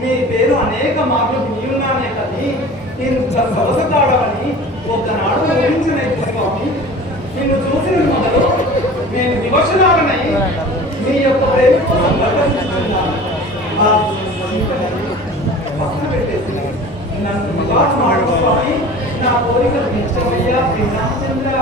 మీ పేరు అనేక మార్లు వినియున్నానే కానీ నేను సొగసతాడవని ఒకనాడు ఊహించిన స్వామి. నిన్ను చూసిన మొదలు నేను వివశనాలనై మీ యొక్క ప్రేమ కోసం పక్కన పెట్టేసి నన్ను వివాహం ఆడు స్వామి. నా కోరిక నిశ్చమయ్యా శ్రీరామచంద్ర.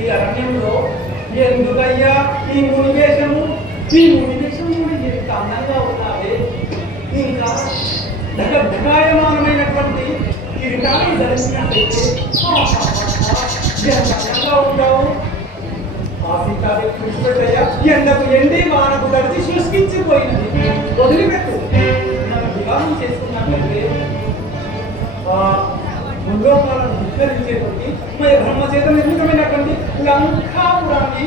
ఈ అరణ్యంలో ఎందుకయ్యా ఈ మునివేషము ఎంత అందంగా ఉన్నావే. ఇంకా భగాయమానమైనటువంటి కిరీటాన్ని ధరించినట్లయితే ఎంత అందంగా ఉంటావు. ఆ సీతాదేవి చూసిపెట్టయ్యా, ఎండకు ఎండి వానకు తడిచి శుష్కించిపోయినది. వదిలిపెట్టు. నన్ను వివాహం చేసుకున్నట్లయితే ముల్లోకాలను విస్తరించేటువంటి బ్రహ్మచేత నిర్మితమైనటువంటి లంకాపురాన్ని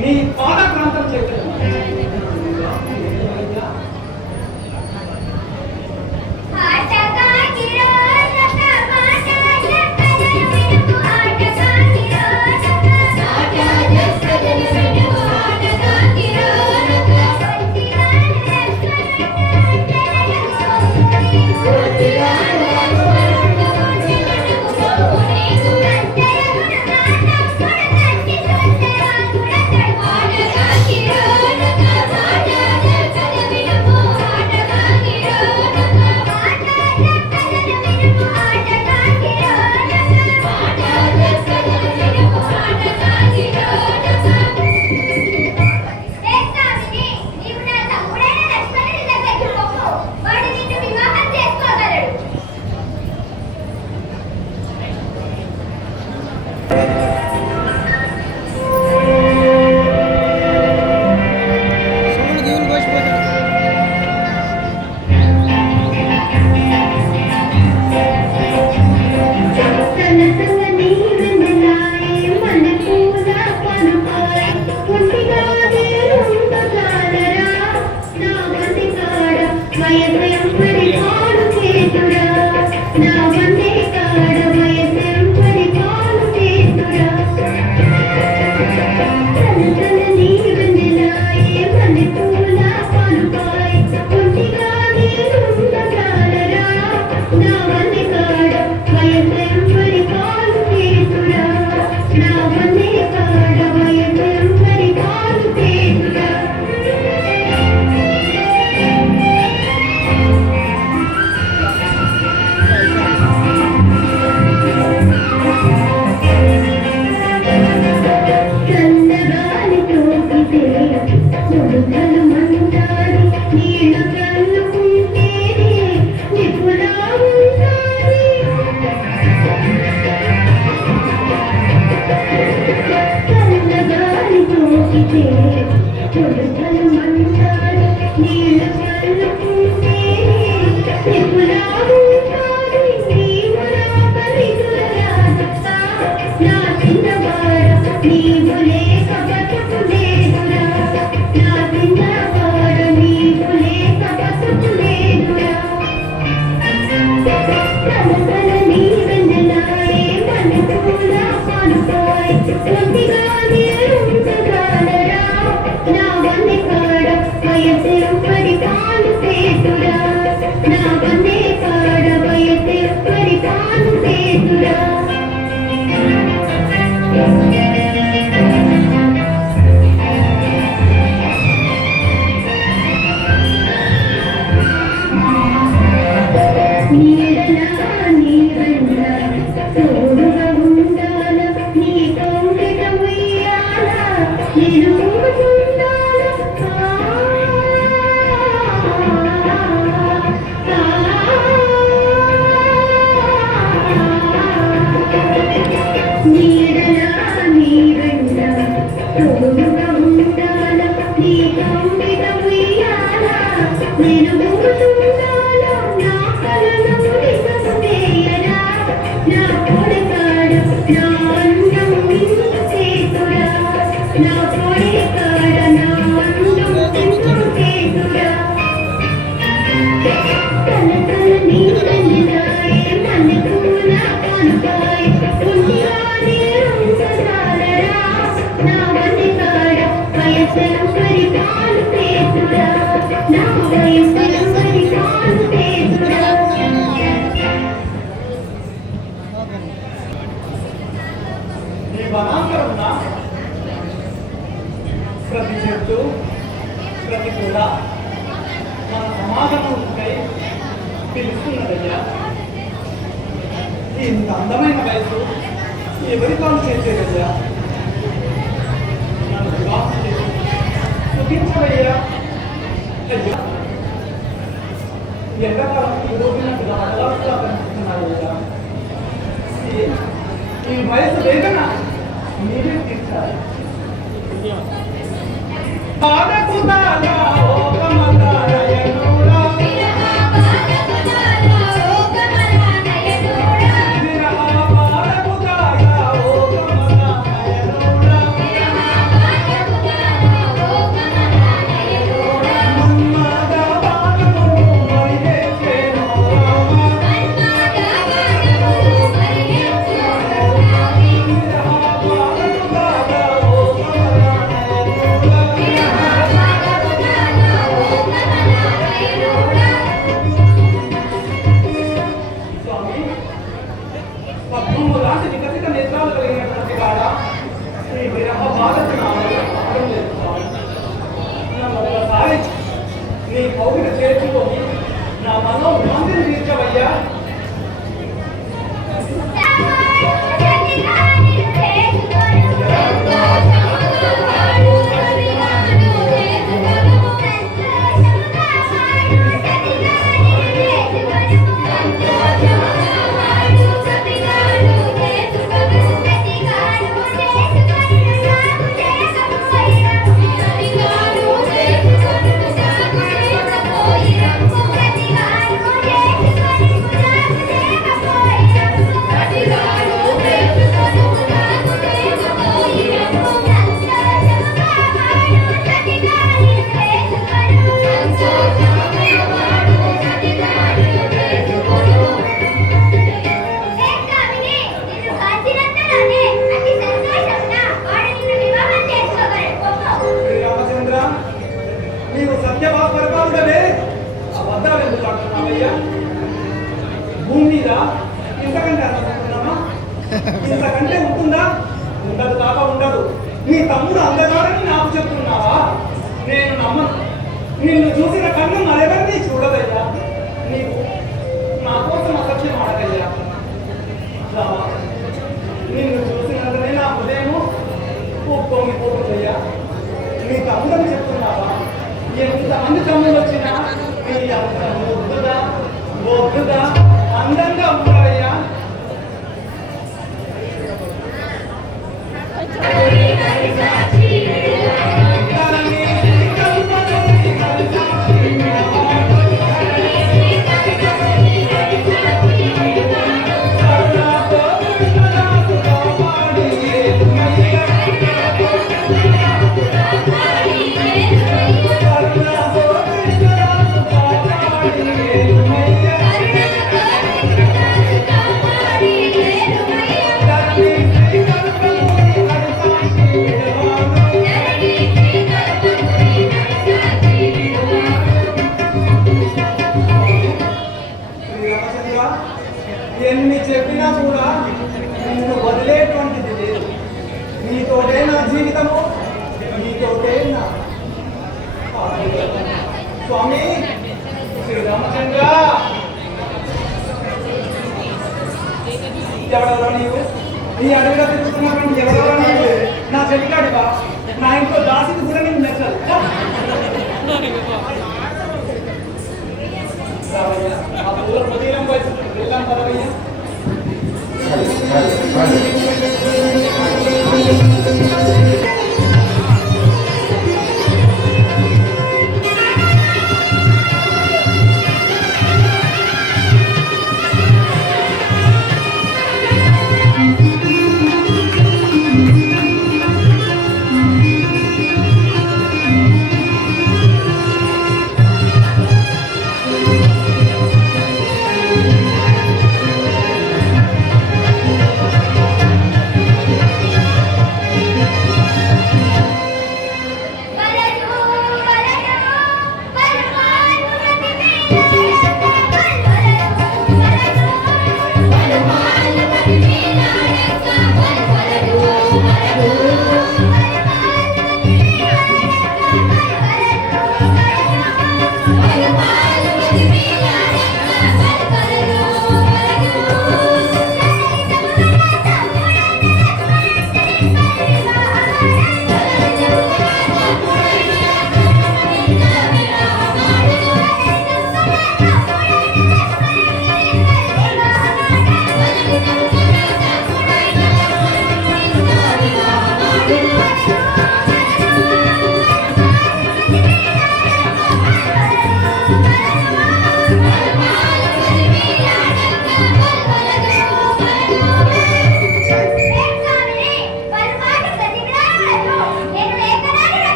నీ పాద ప్రాంతం చేస్తాను. Kira ప్రతి చెట్టు ప్రతి పూల మన సమాజంపై పిలుస్తున్నదయ్యా. ఇంత అందమైన వయసు ఎవరి కాలు చేసేదయ్యా? నన్ను వివాహం చేసి చూపించవయ్యా. ఎంతకాలం ఈ రోజునట్టుగా అడగాల్సిగా కనిపిస్తున్నాయ్యా. ఈ వయసు వేదన మీరే తీర్చాలి. పాదకుదాలా ఓ కమలానయనుడా నీ పౌరుల చేర్చుకొని నా మనో మందిని తీర్చవయ్యా. భూమి మీద ఇంతకంటే అనుకుంటున్నామా? ఇంతకంటే ఉంటుందా? ఉండదు కాక ఉండదు. నీ తమ్ముడు అందగాడని నాకు చెప్తున్నావా? నేను నమ్మను. నిన్ను చూసిన కన్ను మరెవరిని చూడదయ్యా. నీకు నా కోసం అసత్యం ఆడదయ్యా. నిన్ను చూసినందునే నా హృదయము పొంగిపోతుందయ్యా. నీ తమ్ముడని చెప్తున్నావా? ఎంతమంది తమ్ముడు వచ్చినా నీ అంత బొద్దుగా అందంగా ఉన్నాడయ్యా. Hare Hare నీతోటే నా జీవితము, నీతోటే నా స్వామి శ్రీరామచంద్ర. ఎవరెవరో నీవు నీ అడవిలో తిరుగుతున్నటువంటి ఎవరెవరో నీవు నా చెలికాడివా? నా ఇంట్లో దాసికి కూడా నీకు నచ్చదు. ఆ పూల ప్రతీలం వైపు వెళ్ళాం పదవయ్యా.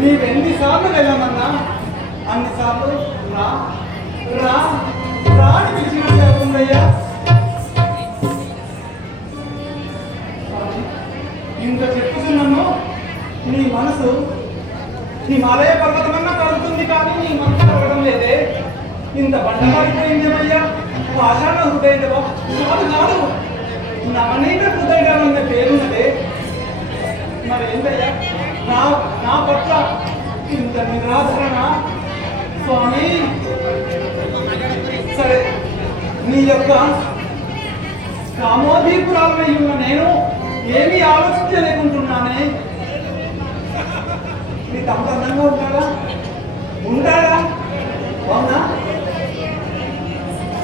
నీవెన్నిసార్లు వెళ్ళమన్నా అన్నిసార్లు రా రా రా అని పిలిచినట్టు అవుతుందయ్యా. ఇంత చెప్పుతున్నాను, నీ మనసు హిమాలయ పర్వతమన్నా కలుగుతుంది కానీ నీ మనసు కలగడం లేదే. ఇంత బండగాడిపోయిందేమయ్యా. పాషాణ హృదయదేవా కాదు కాదు, నవనీత హృదయదేవం అనే పేరున్నదే. మరి ఏంటయ్యా నా నా పట్ల ఇంత నిరాధరణ స్వామి? సరే, నీ యొక్క కామోదీపురాలమై ఉన్న నేను ఏమీ ఆలోచించలేకుంటున్నానే. నీ తమ్ముడు అందంగా ఉంటాడా? ఉంటాడా? అవునా?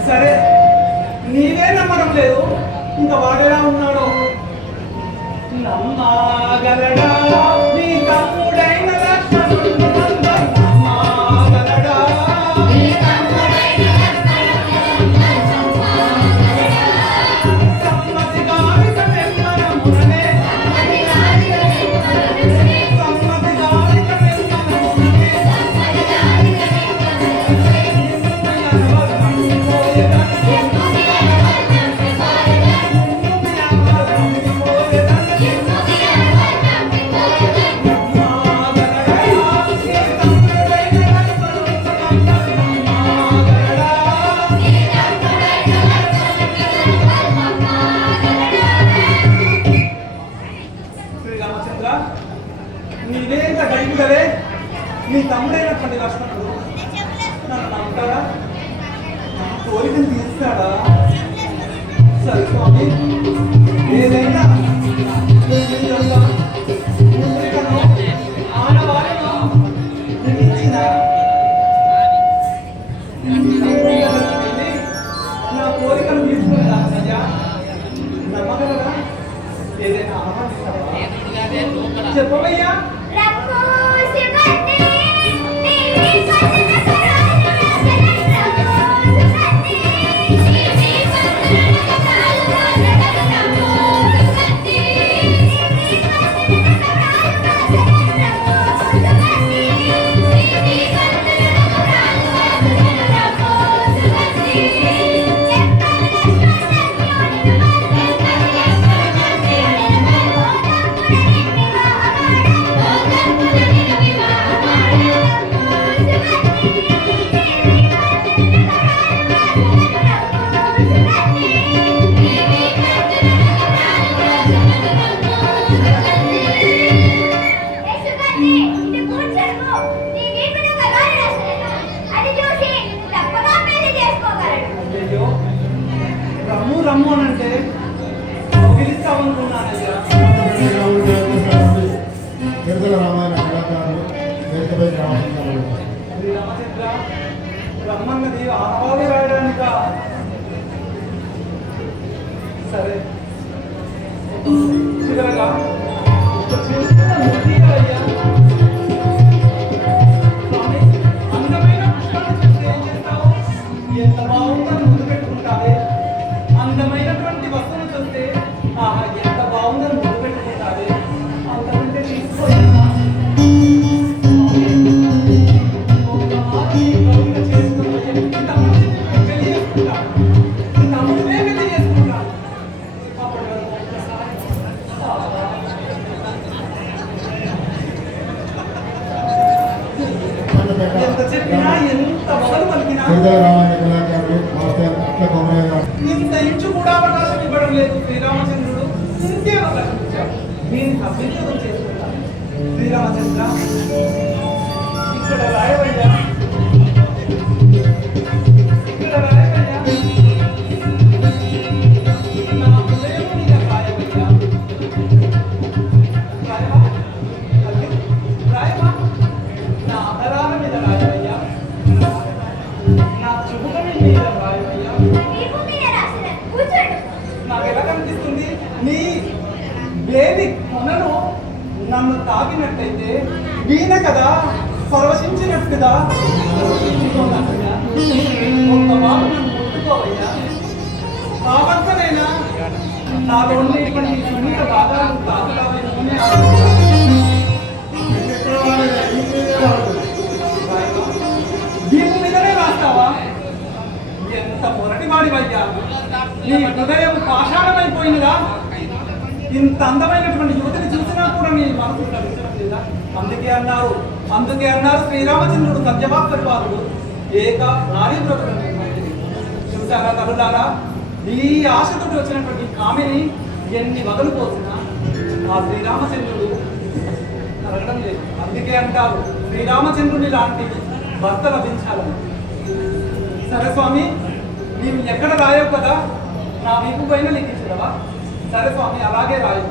సరే, నీవే నమ్మడం లేదు, ఇంకా వాడేలా ఉన్నాడో నమ్మగలడా? నీ తమ్ముడైన లక్ష్మణుడు నమ్మగలడా? సమ్మతి గావిక నిర్మలముననే, సమ్మతి గావిక నిర్మలముననే నీవేంత గడిపిదవే. నీ తమ్ముడైనటువంటి లక్ష్మణుడు నన్ను నమ్ముతాడా? నా కోరికను తీస్తాడా? సరే స్వామి, ఏదైనా ఆడవాళ్ళను విధించిన నా కోరికను తీసుకుంటానయ్యా. నమ్మగలరా? ఏదైనా ఆహ్వానిస్తావా? చెప్పవయ్యా. రమ్ము అని అంటే పిలుస్తామనుకున్నానయ్యా. రామాయణ కళాకారులు వేదికపై రామచంద్ర శ్రీ రామచంద్ర రమ్మన్నది ఆనవాది రాయడానిక? సరే చివరగా ఒక చిన్న ముద్దియ్యాలయ్యా. స్వామి, అందమైన పుష్పాన్ని చూస్తే ఏం చేస్తావు? ఎంత బాగుందని ముందు పెట్టుకుంటావే. అందమైనటువంటి వస్తువును చూస్తే ఆహా ఎంత బాగుందని ముందు పెట్టుకుంటావే. అంతకంటే తీసుకోలేదా? ఎంత చెప్పినా ఎంత మొదలు పలికినా రామాయణ కళాకారులు మాస్టర్ అట్ల కొమరయ్య ఇంత ఇంచు కూడా అవకాశం ఇవ్వడం లేదు శ్రీరామచంద్రుడు. ఇంకే అవకాశం ఇచ్చాడు. నేను సద్వినియోగం చేసుకుంటాను. శ్రీరామచంద్ర ఇక్కడ రాయవయ్యా, ఇక్కడ రాయవయ్యా. నా హృదయం మీద రాయవయ్యా. రాయవా తల్లి, రాయవా. నా ఆధారాల మీద రాయవయ్యా. నా చుబుకం మీద రాయవయ్యా. నాకు ఎలా కనిపిస్తుంది? నీ వేది కొనను నన్ను తాకినట్టయితే వీణ కదా పరవశించినట్టుగా పరవశించుకోనయ్యా. ఒక్క వారు నన్ను ముట్టుకోవయ్యా. కావద్దనైనా నాలో ఉండేటువంటి సున్నిత భాగాలను తాకుతావని దీని మీదనే రాస్తావా? ఎంత మొరటి వాడివయ్యా. నీ హృదయం పాషాణమైపోయినదా? ఇంత అందమైనటువంటి యువతిని చూసినా కూడా నీ మనసు కవించడం లేదా? అందుకే అన్నారు శ్రీరామచంద్రుడు సత్యవాక్ పరిపాలుడు ఏక నారీ బ్రతుకు. చూసారా తల్లులారా, ఈ ఆశతో వచ్చినటువంటి కామిని ఎన్ని వదలు పోసినా ఆ శ్రీరామచంద్రుడు కలగడం లేదు. అందుకే అంటారు శ్రీరామచంద్రుని లాంటి భర్త లభించాలని. సరే స్వామి, నీవు ఎక్కడ రాయవు కదా, నా వీపు పైన లిఖించడవా? సరే స్వామి, అలాగే రాయు.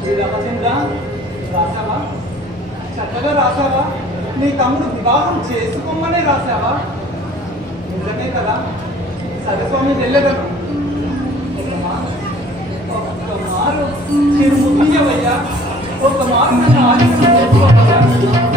శ్రీరామచంద్ర రాసావా? చక్కగా రాసావా? నీ తమ్ముడు వివాహం చేసుకోమనే రాసావా? నిజమే కదా? సరే స్వామి, వెళ్ళగలను. ఒక్క మారు చిరుముయ్యవయ్యా. ఒక్క మారు నన్ను ఆలోచించుకోవయ్యా.